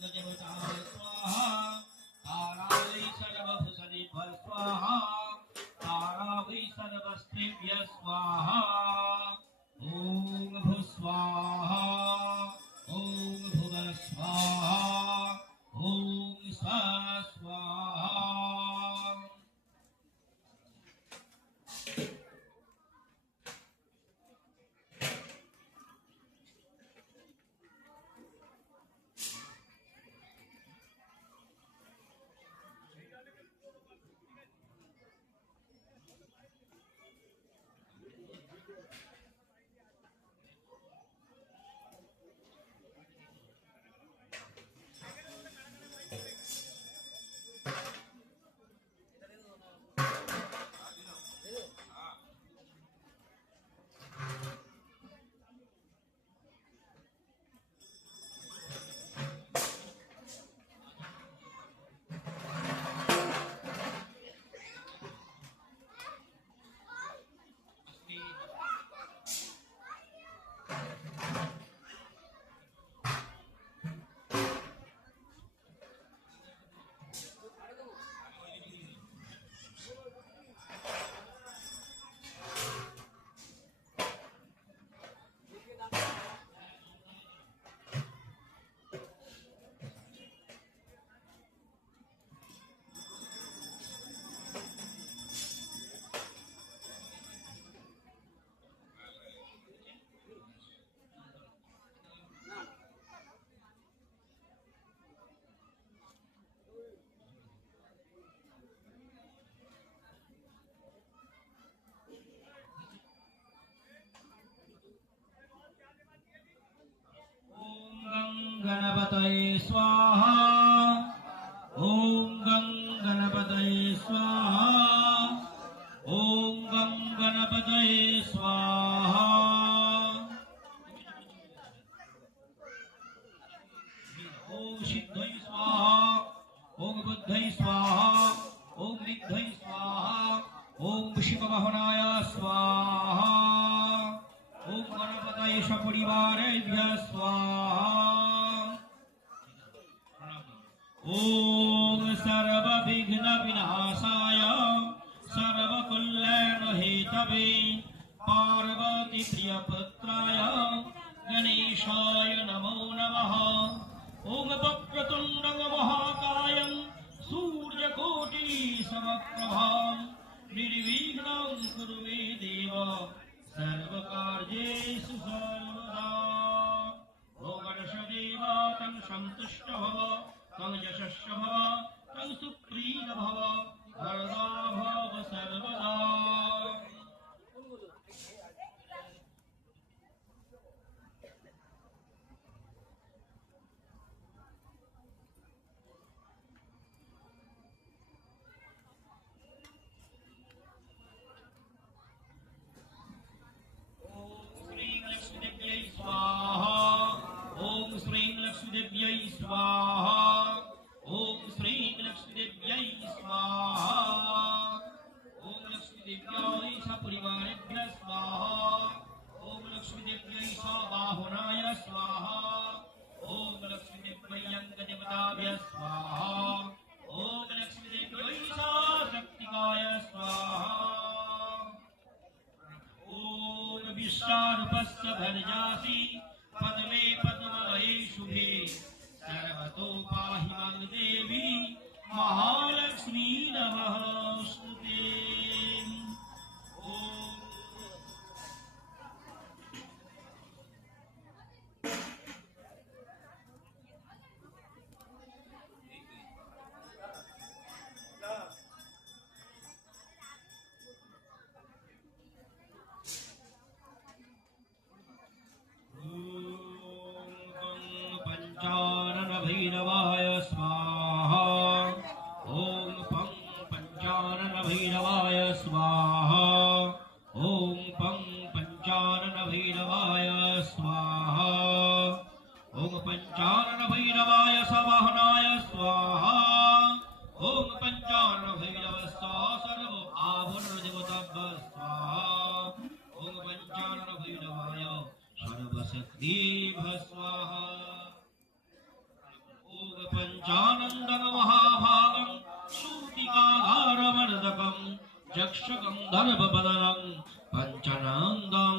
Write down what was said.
गजवताय स्वाहा तारावै सर्वभूषणेभ्यः स्वाहा तारावै सर्वस्त्रिभ्यः स्वाहा ॐ भुस्वाहा ॐ भुवः स्वाहा ॐ स्वाहा गणपतये स्वाहा ॐ गं गणपतये स्वाहा ॐ गं गणपतये स्वाहा ॐ सिद्धये स्वाहा ॐ बुद्धये स्वाहा ॐ रिद्धये स्वाहा ॐ शिववाहनाय स्वाहा ॐ गणपतये सपरिवारेभ्यः स्वाहा ॐ सर्वविघ्न विनाशाय सर्वकल्याण हेतवे पार्वती प्रियपुत्राय गणेशाय नमो नमः ॐ वक्रतुण्डं महाकायं सूर्यकोटि समप्रभां निर्विघ्नं कुरु मे देव सर्वकार्येषु सर्वदा ॐ गणेशदेव तं सन्तुष्ट भव तं यशस्व भव तं सुप्रीत भव वरदा भव सर्वदा ॐ श्रीं लक्ष्मीदेव्यै स्वाहा ॐ श्रीं लक्ष्मीदेव्यै स्वाहा ॐ लक्ष्मीदेव्यै सपरिवारेभ्यः स्वाहा ॐ लक्ष्मीदेव्यै सवाहनाय स्वाहा ॐ लक्ष्मीदेव्यै अंगदेवताभ्यः स्वाहा ॐ लक्ष्मीदेव्यै शक्तिकाय स्वाहा ॐ विश्वारूपस्य भर्जासि पद्मे पद्मलये शुभे सर्वतो पाहि मां देवी महालक्ष्मी नमस्ते भैरवाय स्वाहा ॐ पं पंचानन भैरवाय स्वाहा ॐ पं पंचानन भैरवाय स्वाहा ॐ पंचानन भैरवाय सवाहनाय स्वाहा ॐ पंचानन भैरवस्ता सर्व आभरण देवताभ्यः स्वाहा ॐ पंचानन भैरवाय सर्वशक्तिभ्यः स्वाहा ॐ पंचानंदन महाभागं सूतिकागारमर्दकं यक्षगंधर्वबदनं पंचनंदं